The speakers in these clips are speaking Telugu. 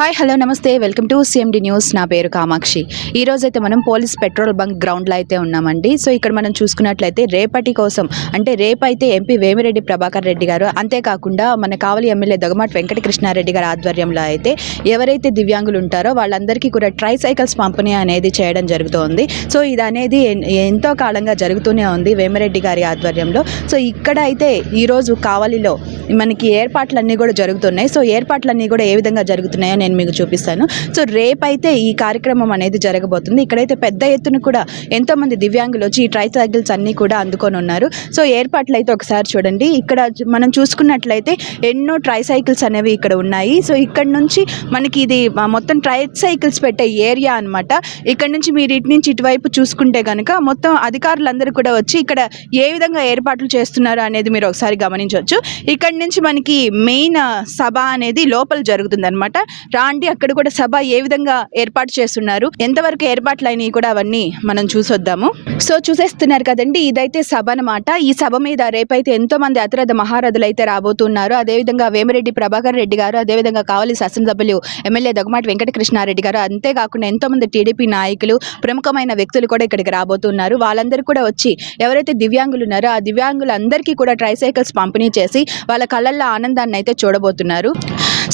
హాయ్ హలో నమస్తే వెల్కమ్ టు సిఎండి న్యూస్. నా పేరు కామాక్షి. ఈ రోజైతే మనం పోలీస్ పెట్రోల్ బంక్ గ్రౌండ్లో అయితే ఉన్నామండి. సో ఇక్కడ మనం చూసుకున్నట్లయితే రేపటి కోసం అంటే రేపైతే ఎంపీ వేమిరెడ్డి ప్రభాకర్ రెడ్డి గారు, అంతేకాకుండా మన కావలి ఎమ్మెల్యే దొగమాటి వెంకటకృష్ణారెడ్డి గారి ఆధ్వర్యంలో అయితే ఎవరైతే దివ్యాంగులు ఉంటారో వాళ్ళందరికీ కూడా ట్రైసైకిల్స్ పంపిణీ అనేది చేయడం జరుగుతోంది. సో ఇది అనేది ఎంతో కాలంగా జరుగుతూనే ఉంది వేమిరెడ్డి గారి ఆధ్వర్యంలో. సో ఇక్కడ అయితే ఈరోజు కావలిలో మనకి ఏర్పాట్లన్నీ కూడా జరుగుతున్నాయి. సో ఏర్పాట్లన్నీ కూడా ఏ విధంగా జరుగుతున్నాయో నేను మీకు చూపిస్తాను. సో రేపైతే ఈ కార్యక్రమం అనేది జరగబోతుంది. ఇక్కడైతే పెద్ద ఎత్తున కూడా ఎంతోమంది దివ్యాంగులు వచ్చి ఈ ట్రైసైకిల్స్ అన్నీ కూడా అందుకొని ఉన్నారు. సో ఏర్పాట్లు అయితే ఒకసారి చూడండి. ఇక్కడ మనం చూసుకున్నట్లయితే ఎన్నో ట్రైసైకిల్స్ అనేవి ఇక్కడ ఉన్నాయి. సో ఇక్కడ నుంచి మనకి ఇది మొత్తం ట్రైసైకిల్స్ పెట్టే ఏరియా అనమాట. ఇక్కడ నుంచి మీరు ఇటు నుంచి ఇటువైపు చూసుకుంటే కనుక మొత్తం అధికారులందరూ కూడా వచ్చి ఇక్కడ ఏ విధంగా ఏర్పాట్లు చేస్తున్నారు అనేది మీరు ఒకసారి గమనించవచ్చు. ఇక్కడ నుంచి మనకి మెయిన్ సభ అనేది లోపల జరుగుతుంది అనమాట. రాండి అక్కడ కూడా సభ ఏ విధంగా ఏర్పాటు చేస్తున్నారు, ఎంతవరకు ఏర్పాట్లు అయినాయి కూడా అవన్నీ మనం చూసొద్దాము. సో చూసేస్తున్నారు కదండి, ఇదైతే సభ అనమాట. ఈ సభ మీద రేపైతే ఎంతో మంది అతిరథ మహారథులు అయితే రాబోతున్నారు. అదేవిధంగా వేమిరెడ్డి ప్రభాకర్ రెడ్డి గారు, అదేవిధంగా కావలి శాసనసభ్యులు ఎమ్మెల్యే దొగమాటి వెంకటకృష్ణారెడ్డి గారు, అంతేకాకుండా ఎంతో మంది టీడీపీ నాయకులు, ప్రముఖమైన వ్యక్తులు కూడా ఇక్కడికి రాబోతున్నారు. వాళ్ళందరూ కూడా వచ్చి ఎవరైతే దివ్యాంగులు ఉన్నారో ఆ దివ్యాంగులందరికీ కూడా ట్రైసైకిల్స్ పంపిణీ చేసి వాళ్ళ కళ్ళల్లో ఆనందాన్ని అయితే చూడబోతున్నారు.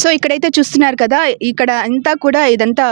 సో ఇక్కడైతే చూస్తున్నారు కదా, ఇక్కడ అంతా కూడా ఇదంతా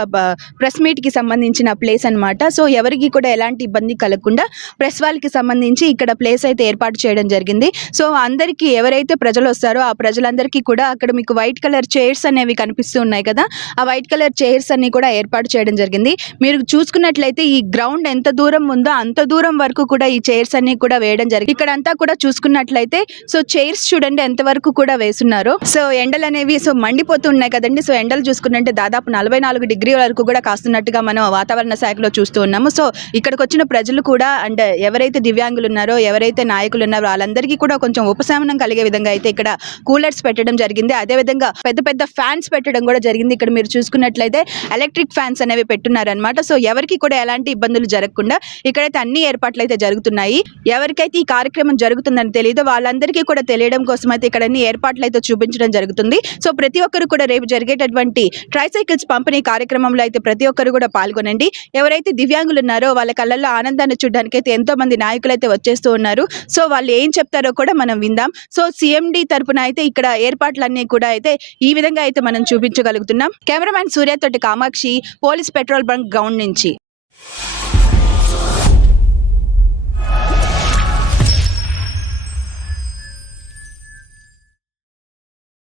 ప్రెస్ మీట్కి సంబంధించిన ప్లేస్ అనమాట. సో ఎవరికి కూడా ఎలాంటి ఇబ్బంది కలగకుండా ప్రెస్ వాళ్ళకి సంబంధించి ఇక్కడ ప్లేస్ అయితే ఏర్పాటు చేయడం జరిగింది. సో అందరికీ ఎవరైతే ప్రజలు వస్తారో ఆ ప్రజలందరికీ కూడా అక్కడ మీకు వైట్ కలర్ చైర్స్ అనేవి కనిపిస్తూ ఉన్నాయి కదా, ఆ వైట్ కలర్ చైర్స్ అన్ని కూడా ఏర్పాటు చేయడం జరిగింది. మీరు చూసుకున్నట్లయితే ఈ గ్రౌండ్ ఎంత దూరం ఉందో అంత దూరం వరకు కూడా ఈ చైర్స్ అన్ని కూడా వేయడం జరిగింది. ఇక్కడ అంతా కూడా చూసుకున్నట్లయితే సో చైర్స్ చూడండి ఎంత వరకు కూడా వేస్తున్నారు. సో ఎండలు అనేవి సో మండిపోతున్నాయి కదండి. సో ఎండలు చూసుకున్నట్టే దాదాపు 44 డిగ్రీల వరకు కూడా కాస్తున్నట్టుగా మనం వాతావరణ శాఖలో చూస్తూ ఉన్నాము. సో ఇక్కడికి వచ్చిన ప్రజలు కూడా అంటే ఎవరైతే దివ్యాంగులు ఉన్నారో, ఎవరైతే నాయకులు ఉన్నారో వాళ్ళందరికీ కూడా కొంచెం ఉపశమనం కలిగే విధంగా అయితే ఇక్కడ కూలర్స్ పెట్టడం జరిగింది. అదేవిధంగా పెద్ద పెద్ద ఫ్యాన్స్ పెట్టడం కూడా జరిగింది. ఇక్కడ మీరు చూసుకున్నట్లయితే ఎలక్ట్రిక్ ఫ్యాన్స్ అనేవి పెట్టున్నారనమాట. సో ఎవరికి కూడా ఎలాంటి ఇబ్బందులు జరగకుండా ఇక్కడైతే అన్ని ఏర్పాట్లు అయితే జరుగుతున్నాయి. ఎవరికైతే ఈ కార్యక్రమం జరుగుతుందని తెలియదో వాళ్ళందరికీ కూడా తెలియడం కోసం అయితే ఇక్కడ అన్ని ఏర్పాట్లు అయితే చూపించడం జరుగుతుంది. సో ప్రతి ఒక్కరు కూడా రేపు జరిగేటటువంటి ట్రైసైకిల్స్ పంపిణీ కార్యక్రమంలో అయితే ప్రతి ఒక్కరు కూడా పాల్గొనండి. ఎవరైతే దివ్యాంగులు ఉన్నారో వాళ్ళ కళ్ళల్లో ఆనందాన్ని చూడడానికి అయితే ఎంతో మంది నాయకులు అయితే వచ్చేస్తూ ఉన్నారు. సో వాళ్ళు ఏం చెప్తారో కూడా మనం విందాం. సో సిఎండి తరపున అయితే ఇక్కడ ఏర్పాట్లన్నీ కూడా అయితే ఈ విధంగా అయితే మనం చూపించగలుగుతున్నాం. కెమెరామ్యాన్ సూర్య తోటి Kamakshi, police petrol bunk ground నుంచి.